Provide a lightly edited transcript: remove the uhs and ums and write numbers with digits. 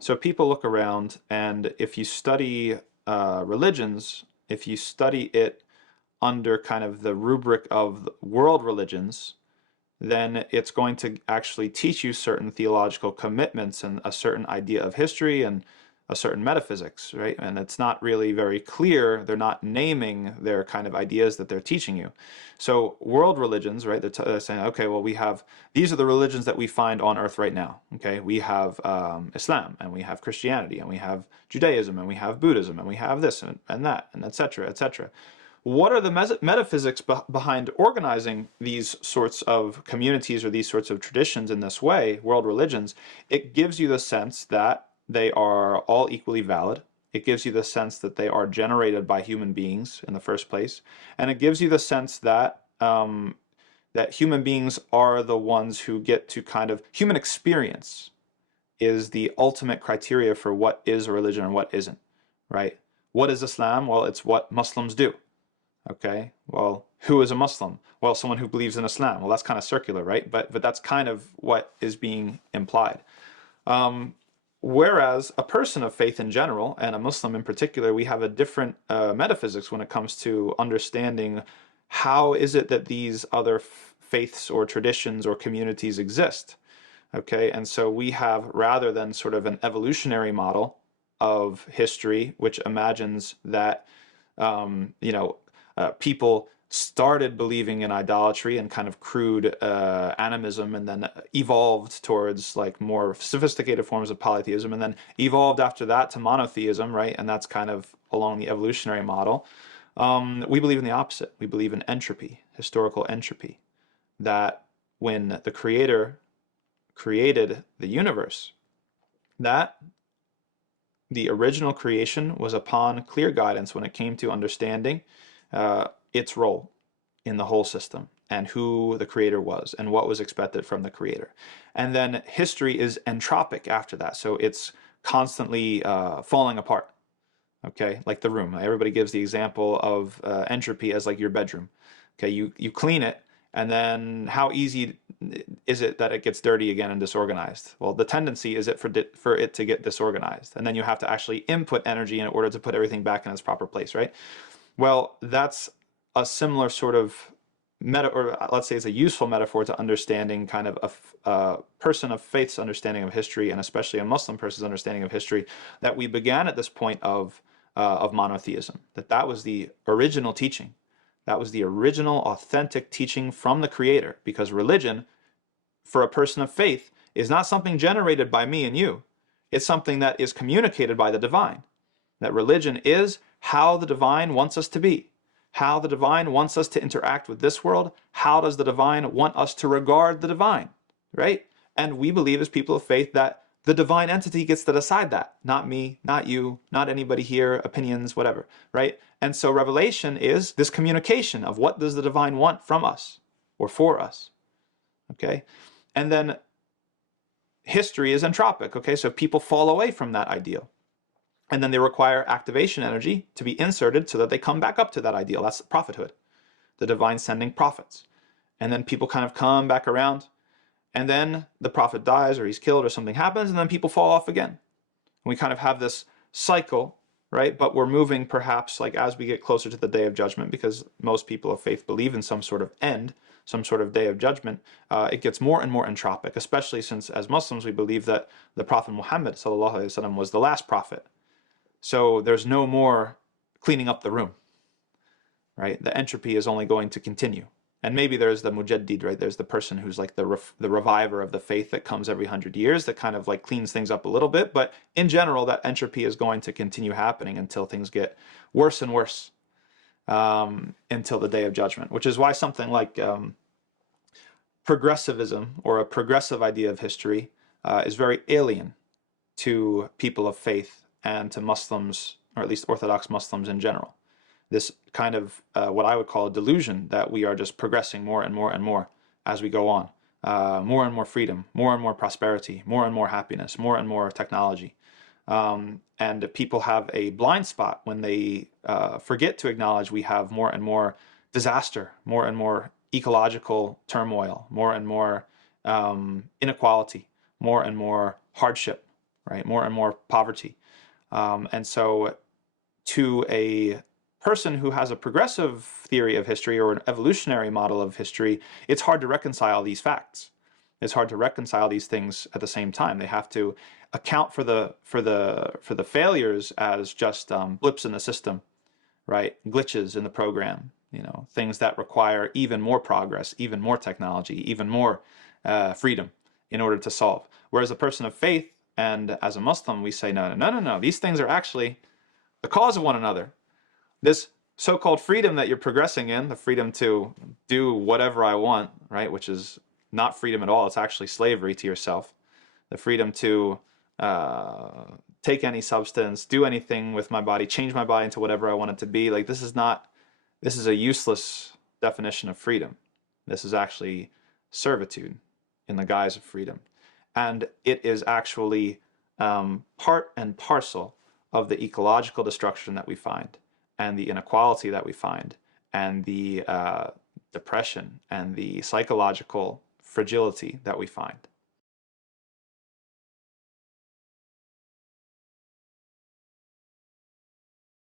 So people look around, and if you study religions, if you study it under kind of the rubric of world religions, then it's going to actually teach you certain theological commitments and a certain idea of history and a certain metaphysics, right? And it's not really very clear. They're not naming their kind of ideas that they're teaching you. So world religions, right? They're saying, okay, well, we have these are the religions that we find on earth right now. Okay, we have Islam, and we have Christianity, and we have Judaism, and we have Buddhism, and we have this and that, and etc. etc. What are the metaphysics behind organizing these sorts of communities or these sorts of traditions in this way, world religions? It gives you the sense that they are all equally valid. It gives you the sense that they are generated by human beings in the first place, and it gives you the sense that that human beings are the ones who get to kind of human experience is the ultimate criteria for what is a religion and what isn't, right? What is Islam? Well, it's what Muslims do. Okay, well, who is a Muslim? Well, someone who believes in Islam. Well, that's kind of circular, right? But that's kind of what is being implied. Um, Whereas a person of faith in general, and a Muslim in particular, we have a different metaphysics when it comes to understanding how is it that these other faiths or traditions or communities exist. Okay, and so we have, rather than sort of an evolutionary model of history, which imagines that people started believing in idolatry and kind of crude animism, and then evolved towards like more sophisticated forms of polytheism, and then evolved after that to monotheism, right? And that's kind of along the evolutionary model. We believe in the opposite. We believe in entropy, historical entropy, that when the Creator created the universe, that the original creation was upon clear guidance when it came to understanding its role in the whole system and who the creator was and what was expected from the creator. And then history is entropic after that. So it's constantly falling apart. Okay, like the room. Everybody gives the example of entropy as like your bedroom. Okay, you clean it, and then how easy is it that it gets dirty again and disorganized? Well, the tendency is for it to get disorganized, and then you have to actually input energy in order to put everything back in its proper place, right? Well, that's a similar sort of or let's say it's a useful metaphor to understanding kind of a person of faith's understanding of history, and especially a Muslim person's understanding of history, that we began at this point of monotheism, that was the original teaching. That was the original authentic teaching from the Creator, because religion, for a person of faith, is not something generated by me and you. It's something that is communicated by the divine. That religion is how the divine wants us to be, how the divine wants us to interact with this world. How does the divine want us to regard the divine, right? And we believe as people of faith that the divine entity gets to decide that, not me, not you, not anybody here, opinions, whatever, right? And so revelation is this communication of what does the divine want from us or for us, okay? And then history is entropic, okay? So people fall away from that ideal, and then they require activation energy to be inserted so that they come back up to that ideal. That's prophethood, the divine sending prophets. And then people kind of come back around, and then the prophet dies or he's killed or something happens, and then people fall off again. And we kind of have this cycle, right? But we're moving perhaps like as we get closer to the day of judgment, because most people of faith believe in some sort of end, some sort of day of judgment, it gets more and more entropic, especially since as Muslims we believe that the Prophet Muhammad sallallahu alaihi wasallam was the last prophet. So there's no more cleaning up the room, right? The entropy is only going to continue. And maybe there's the mujaddid, right? There's the person who's like the reviver of the faith that comes every 100 years that kind of like cleans things up a little bit. But in general, that entropy is going to continue happening until things get worse and worse, until the day of judgment, which is why something like progressivism or a progressive idea of history is very alien to people of faith and to Muslims, or at least Orthodox Muslims in general. This kind of what I would call a delusion that we are just progressing more and more and more as we go on. More and more freedom, more and more prosperity, more and more happiness, more and more technology. And people have a blind spot when they forget to acknowledge we have more and more disaster, more and more ecological turmoil, more and more inequality, more and more hardship, right? More and more poverty. And so to a person who has a progressive theory of history or an evolutionary model of history, it's hard to reconcile these facts. It's hard to reconcile these things at the same time. They have to account for the failures as just blips in the system, right? Glitches in the program, things that require even more progress, even more technology, even more freedom in order to solve. Whereas a person of faith, and as a Muslim, we say, no, no, no, no, no. These things are actually the cause of one another. This so-called freedom that you're progressing in, the freedom to do whatever I want, right? Which is not freedom at all. It's actually slavery to yourself. The freedom to take any substance, do anything with my body, change my body into whatever I want it to be. Like, this is a useless definition of freedom. This is actually servitude in the guise of freedom. And it is actually part and parcel of the ecological destruction that we find, and the inequality that we find, and the depression and the psychological fragility that we find.